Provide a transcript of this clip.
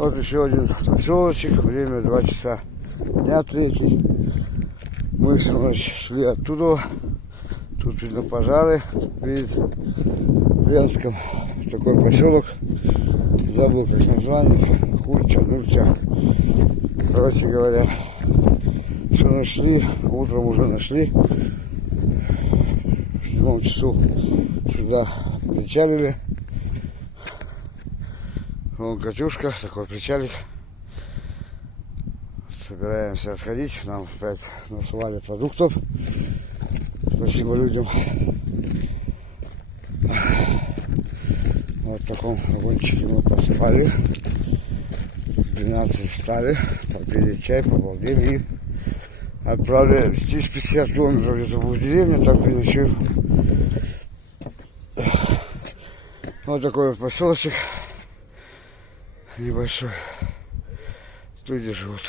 Вот еще один поселочек, время 2 часа дня, 3. Мы шли оттуда, тут видно пожары перед Ленском. Такой поселок, забыл как название, Хульча, Нурча. Короче говоря, что нашли, утром уже нашли, в 7 часу сюда причалили. Вон Катюшка, такой причалик. Собираемся отходить. Нам опять насували продуктов. Спасибо людям. Вот в таком вагончике мы поспали. 12 встали, попили чай, побалдели и отправляемся. Здесь 50 километров где-то в деревне, там переночуем. Вот такой вот поселочек небольшой. Люди живут.